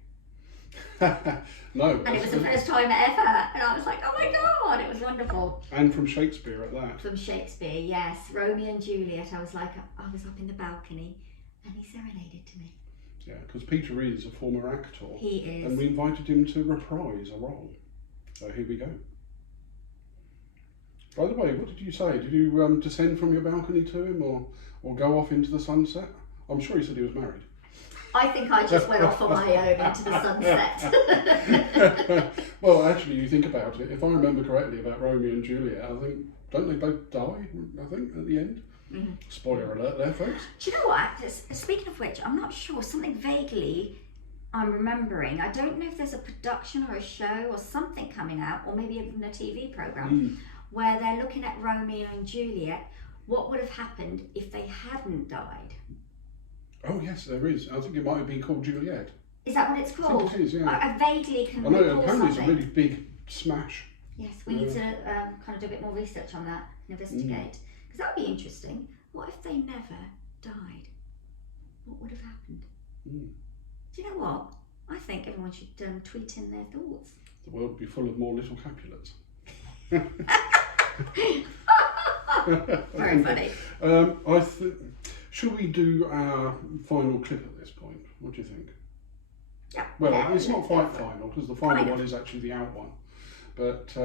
No. And it was the first time ever, and I was like, oh my God, it was wonderful. And from Shakespeare at that. From Shakespeare, yes. Romeo and Juliet, I was up in the balcony, and he serenaded to me. Yeah, because Peter is a former actor. He is. And we invited him to reprise a role. So here we go. By the way, what did you say? Did you descend from your balcony to him or go off into the sunset? I'm sure he said he was married. I think I just went off on my own into the sunset. Well, actually, you think about it. If I remember correctly about Romeo and Juliet, I think, don't they both die, I think, at the end? Mm-hmm. Spoiler alert there, folks. Do you know what? Speaking of which, I'm not sure. Something vaguely I'm remembering. I don't know if there's a production or a show or something coming out, or maybe even a TV programme, where they're looking at Romeo and Juliet. What would have happened if they hadn't died? Oh yes, there is. I think it might have been called Juliet. Is that what it's called? I think it is, yeah. I vaguely can I know, recall apparently something. it's a really big smash. Yes, we need to kind of do a bit more research on that, investigate. Because that would be interesting. What if they never died? What would have happened? Do you know what? I think everyone should tweet in their thoughts. The world would be full of more little Capulets. Very funny. Should we do our final clip at this point? What do you think? Yeah. Well, yeah, it's not quite final because the final one is actually the out one. But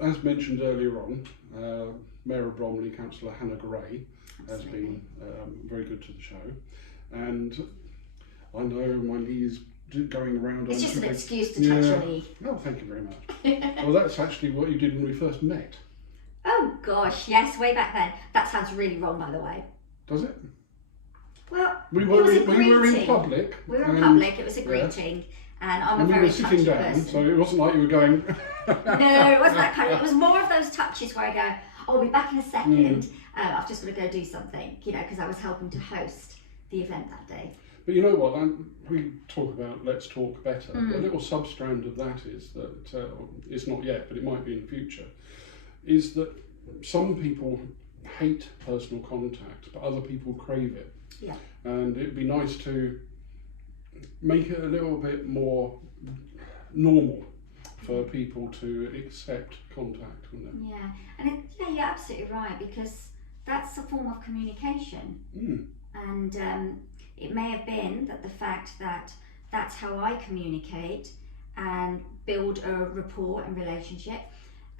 as mentioned earlier on, Mayor of Bromley, Councillor Hannah Gray, has been very good to the show. And I know my knees going around. It's just an excuse to touch your knee. Oh, thank you very much. Well, that's actually what you did when we first met. Oh gosh, yes, way back then. That sounds really wrong, by the way. Does it? Well, we were in public. We were in public. It was a greeting, and I'm a very touchy person. We were sitting down, so it wasn't like you were going. No, it wasn't that kind of. It was more of those touches where I go, I'll be back in a second. I've just got to go do something, because I was helping to host the event that day. But you know what? We talk about Let's Talk Better. A little sub-strand of that is that it's not yet, but it might be in the future. Is that some people hate personal contact, but other people crave it. Yeah. And it'd be nice to make it a little bit more normal for people to accept contact, wouldn't it? Yeah, and you're absolutely right, because that's a form of communication. And it may have been that the fact that that's how I communicate and build a rapport and relationship.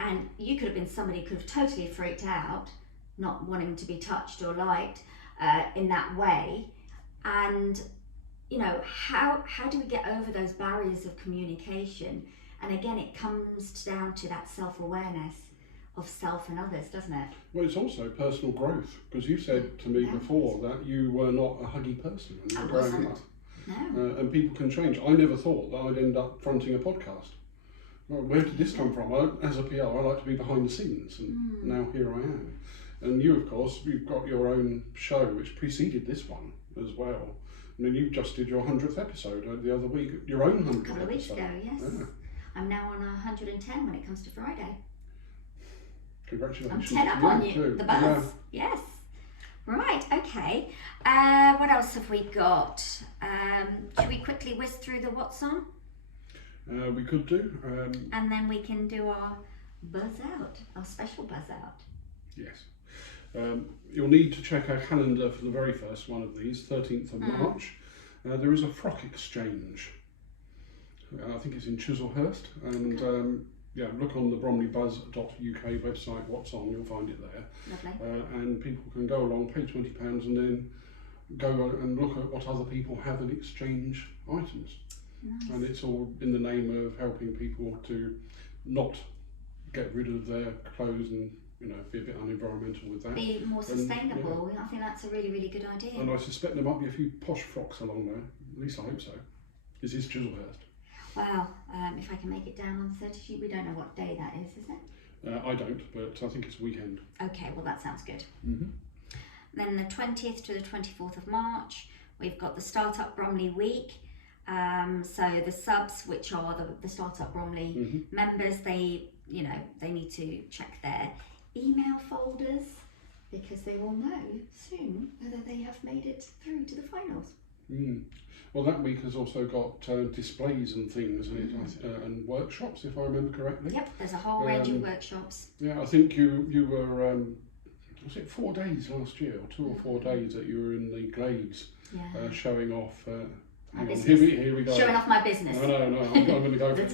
and you could have been somebody who could have totally freaked out, not wanting to be touched or liked in that way. And you know, how do we get over those barriers of communication? And again, it comes down to that self-awareness of self and others, doesn't it? Well, it's also personal growth, because you said to me before that you were not a huggy person when you were growing up. No. And people can change. I never thought that I'd end up fronting a podcast. Well, where did this come from? As a PR, I like to be behind the scenes, and now here I am. And you, of course, you've got your own show which preceded this one as well. I mean, you just did your 100th episode the other week, your own 100th episode. A couple of weeks ago, yes. Yeah. I'm now on 110 when it comes to Friday. Congratulations. I'm 10 up on you, too. the buzz. Yeah. Yes. Right, okay. What else have we got? Should we quickly whiz through the what's on? We could do. And then we can do our buzz out, our special buzz out. Yes. You'll need to check our calendar for the very first one of these, 13th of March. There is a frock exchange. I think it's in Chislehurst, and yeah, look on the bromleybuzz.uk website, what's on, you'll find it there. Lovely. And people can go along, pay £20 and then go and look at what other people have and exchange items. Nice. And it's all in the name of helping people to not get rid of their clothes and, you know, be a bit unenvironmental with that. Be more sustainable. I think that's a really, really good idea. And I suspect there might be a few posh frocks along there. At least I hope so. This is Chislehurst. Wow. If I can make it down on the 30th, we don't know what day that is it? I don't, but I think it's a weekend. Okay, well that sounds good. Mm-hmm. Then the 20th to the 24th of March, we've got the Startup Bromley Week. So the subs, which are the Startup Bromley members, they need to check their email folders because they will know soon whether they have made it through to the finals. Well, that week has also got displays and things and workshops, if I remember correctly. Yep, there's a whole range of workshops. Yeah, I think you were, was it 4 days last year, or 2 or 4 days that you were in the Glades showing off. Hang on, here we go. Showing off my business. No, I'm going to go for this.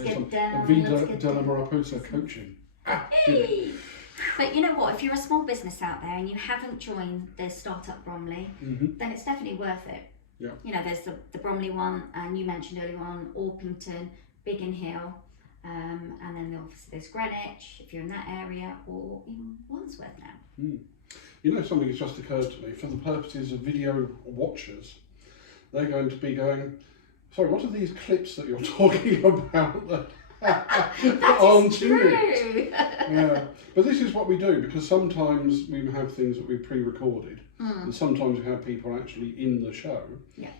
Vida della Mariposa coaching. Hey! But you know what, if you're a small business out there and you haven't joined the Startup Bromley, then it's definitely worth it. Yeah. You know, there's the Bromley one, and you mentioned earlier on Orpington, Biggin Hill, and then obviously there's Greenwich, if you're in that area, or even Wandsworth now. You know, something has just occurred to me. For the purposes of video watchers, they're going to be going, sorry, what are these clips that you're talking about that aren't true. Yeah, but this is what we do, because sometimes we have things that we've pre-recorded, and sometimes we have people actually in the show. Yeah.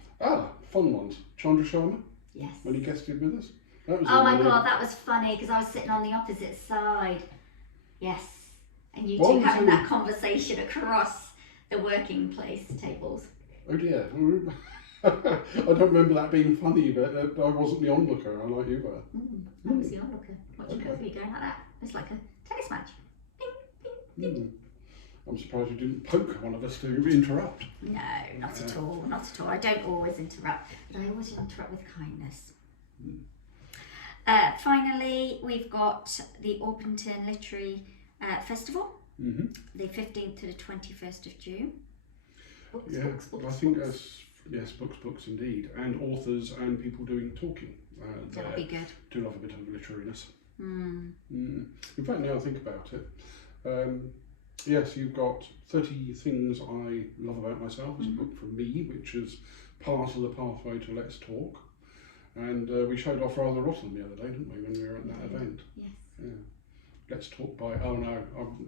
Fun ones. Chandra Sharma? Yes. When he guested with us. That was oh my God, that was funny, because I was sitting on the opposite side. Yes. And you two having that conversation across the working place tables. Oh dear. I don't remember that being funny, but I wasn't the onlooker, I like you were. I was the onlooker, watching both of you going like that. It's like a tennis match. Bing, bing, bing. I'm surprised you didn't poke one of us to interrupt. No, not at all, not at all. I don't always interrupt, but I always interrupt with kindness. Finally, we've got the Orpington Literary Festival, the 15th to the 21st of June. Books, books, I think that's... Yes, books indeed, and authors and people doing talking. That'll be good. Do love a bit of literariness. In fact, now I think about it, yes, you've got 30 Things I Love About Myself, as a book from me, which is part of the pathway to Let's Talk. And we showed off rather rotten the other day, didn't we, when we were at that event? Yes. Yeah. Let's Talk by, oh no,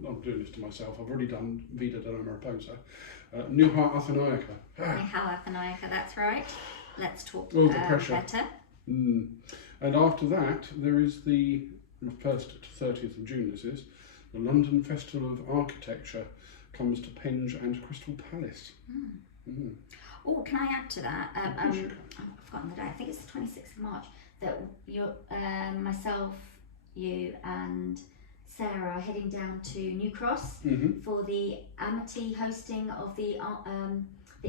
I'm doing this to myself. I've already done Vida della Mariposa. Nuha Athanaika. Nuha Athanaika, that's right. Let's Talk the pressure. Better. And after that, there is the 1st to 30th of June, this is, the London Festival of Architecture comes to Penge and Crystal Palace. Oh, can I add to that? Of course you can. I've forgotten the day. I think it's the 26th of March that you're, myself, you and Sarah are heading down to New Cross for the Amity hosting of the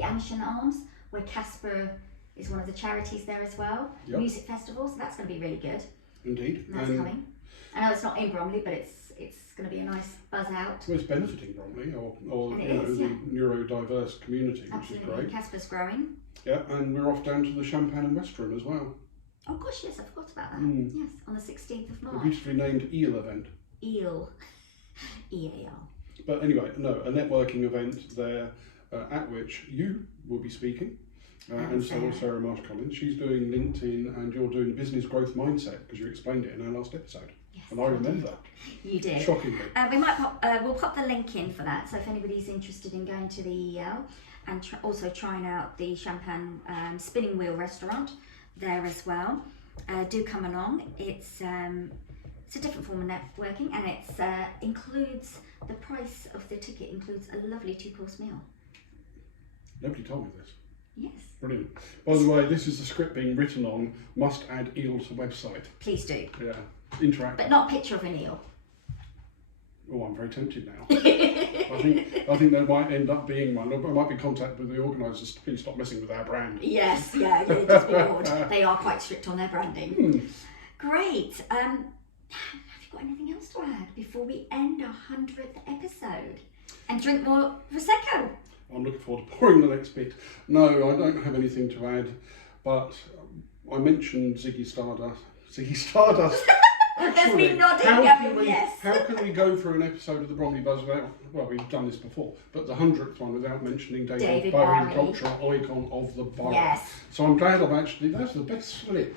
Amersham Arms, where Casper is one of the charities there as well. Music festival, so that's going to be really good. Indeed. And that's coming. I know it's not in Bromley, but it's going to be a nice buzz out. Well, it's benefiting Bromley or the neurodiverse community, which is great. Casper's growing. Yeah, and we're off down to the Champagne and Westrum as well. Oh gosh, yes, I forgot about that. Yes, on the 16th of March. A beautifully named Weale event. Weale. E-A-L. But anyway, no, a networking event there at which you will be speaking. And so Sarah Marsh-Collins. She's doing LinkedIn and you're doing business growth mindset because you explained it in our last episode. Yes, and I remember. You did. Shockingly. We'll pop the link in for that. So if anybody's interested in going to the EL and also trying out the Champagne Spinning Wheel restaurant there as well, do come along. It's a different form of networking, and it includes the price of the ticket includes a lovely 2-course meal. Nobody told me this. Yes. Brilliant. By the way, this is the script being written on. Must add eel to website. Please do. Yeah, interactive. But not a picture of an eel. Oh, I'm very tempted now. I think there might end up being one. I might be contacted with the organisers to please stop messing with our brand. Yes, yeah, it does be odd. They are quite strict on their branding. Great. Have you got anything else to add before we end our 100th episode and drink more Prosecco? I'm looking forward to pouring the next bit. No, I don't have anything to add, but I mentioned Ziggy Stardust. Ziggy Stardust. Actually, how can we go for an episode of the Bromley Buzz without, well, we've done this before, but the 100th one without mentioning David Bowie, cultural icon of the borough. Yes. So I'm glad that's the best slip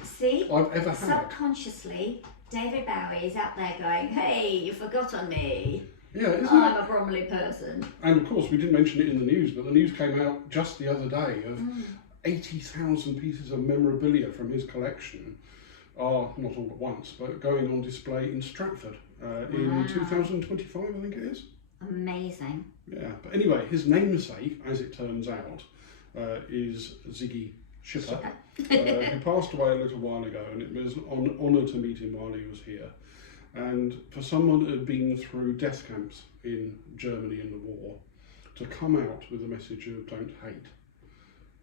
I've ever had. Subconsciously, David Bowie is out there going, hey, you forgot on me. Yeah, isn't I'm a Bromley person. And of course, we didn't mention it in the news, but the news came out just the other day of 80,000 pieces of memorabilia from his collection are, not all at once, but going on display in Stratford in 2025, I think it is. Amazing. Yeah, but anyway, his namesake, as it turns out, is Zigi Shipper, who passed away a little while ago, and it was an honour to meet him while he was here. And for someone that had been through death camps in Germany in the war, to come out with a message of don't hate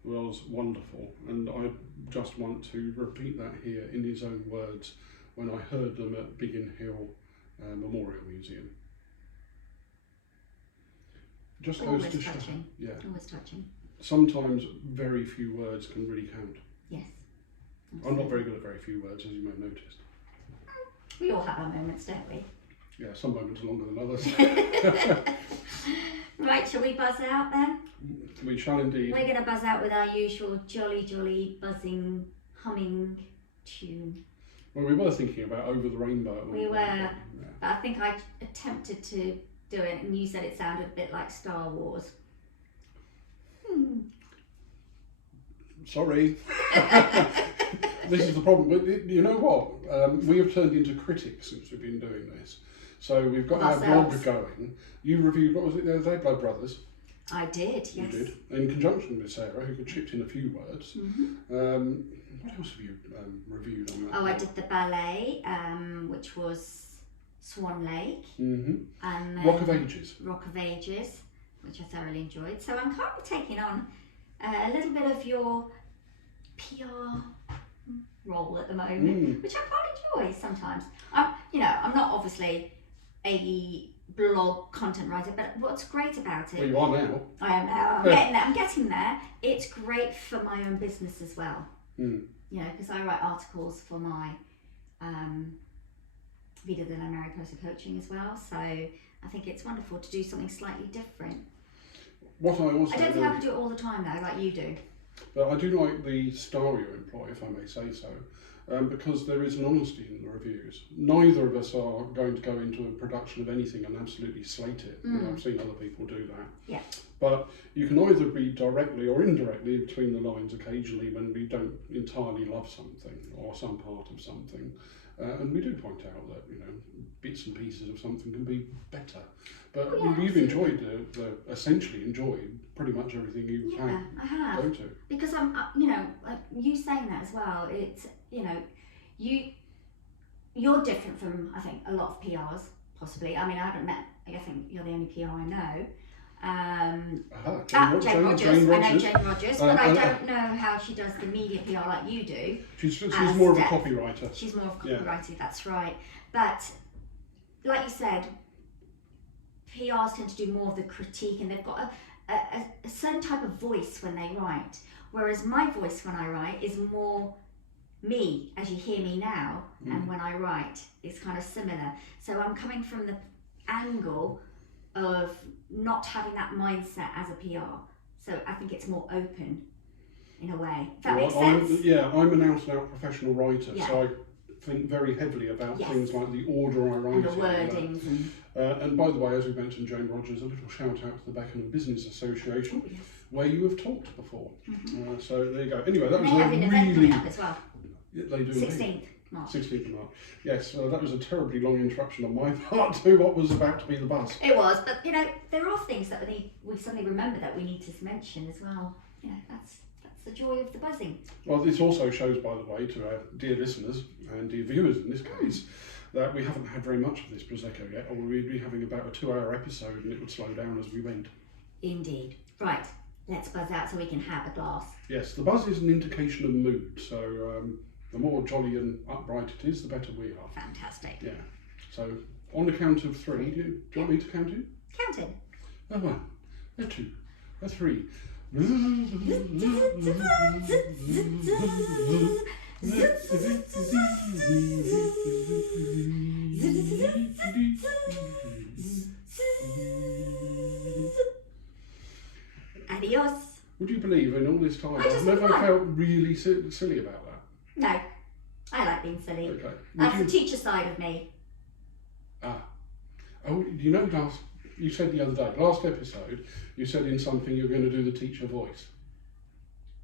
was wonderful. And I just want to repeat that here in his own words when I heard them at Biggin Hill Memorial Museum. Just Always goes to show. touching. Yeah. Always touching. Sometimes very few words can really count. Yes. Absolutely. I'm not very good at very few words, as you may have noticed. We all have our moments, don't we? Yeah, some moments longer than others. Right, shall we buzz out then? We shall indeed. We're going to buzz out with our usual jolly, buzzing, humming tune. Well, we were thinking about Over the Rainbow at one We point, were, yeah. but I think I attempted to do it and you said it sounded a bit like Star Wars. Sorry. This is the problem. But you know what? We have turned into critics since we've been doing this. So we've got our blog going. You reviewed, what was it the other day, Blood Brothers? I did, yes. You did. In conjunction with Sarah, who chipped in a few words. What else have you reviewed on that? Oh, I did the ballet, which was Swan Lake. And Rock of Ages. Rock of Ages, which I thoroughly enjoyed. So I'm currently taking on a little bit of your PR role at the moment, which I quite enjoy sometimes. I'm not obviously a blog content writer, but what's great about it... Well, you are now. I am now. I'm getting there. It's great for my own business as well. You know, because I write articles for my Vida de la Mariposa coaching as well. So I think it's wonderful to do something slightly different. What I also I don't think I could do it all the time though, like you do. But I do like the style you employ, if I may say so, because there is an honesty in the reviews. Neither of us are going to go into a production of anything and absolutely slate it. You know, I've seen other people do that. Yeah. But you can either be directly or indirectly between the lines occasionally when we don't entirely love something or some part of something. And we do point out that, you know, bits and pieces of something can be better. But you've enjoyed, essentially enjoyed pretty much everything you can I have. go to. Because I'm, you know, like you saying that as well, it's, you know, you're different from, I think, a lot of PRs, possibly. I mean, I haven't met, I think you're the only PR I know. Jane Rogers. I know Jane Rogers, but I don't know how she does the media PR like you do. She's more of a copywriter. She's more of a copywriter, that's right. But like you said, PRs tend to do more of the critique, and they've got a certain type of voice when they write. Whereas my voice when I write is more me, as you hear me now, and when I write, it's kind of similar. So I'm coming from the angle of not having that mindset as a PR. So I think it's more open in a way. That makes sense? I'm an out-and-out professional writer, so I think very heavily about things like the order I write and the wordings. And by the way, as we mentioned, Jane Rogers, a little shout out to the Beckenham Business Association, where you have talked before. So there you go. Anyway, that was a really up as well. They do 16th March. 16th of March. Yes, that was a terribly long interruption on my part to what was about to be the buzz. It was, but there are things that we suddenly remember that we need to mention as well. That's the joy of the buzzing. Well, this also shows, by the way, to our dear listeners and dear viewers in this case, that we haven't had very much of this Prosecco yet, or we'd be having about a 2-hour episode and it would slow down as we went. Indeed. Right, let's buzz out so we can have a glass. Yes, the buzz is an indication of mood, so the more jolly and upright it is, the better we are. Fantastic. Yeah. So, on the count of 3, do you want me to count in? Count in. A 1, a 2, a 3. Adios. Would you believe in all this time I've never felt really silly about that? No, I like being silly. Okay. That's the teacher side of me. Oh, you said the other day, last episode, you said in something you were going to do the teacher voice.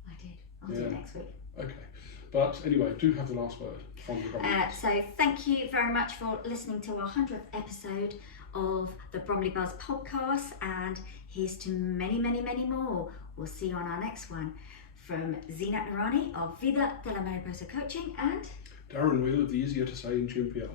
I did. I'll do it next week. Okay. But anyway, do have the last word from the Bromley Buzz. So thank you very much for listening to our 100th episode of the Bromley Buzz podcast, and here's to many, many, many more. We'll see you on our next one. From Zeenat Noorani of Vida de la Mariposa Coaching and Darren Weale of the Easier to Say in Tune PR.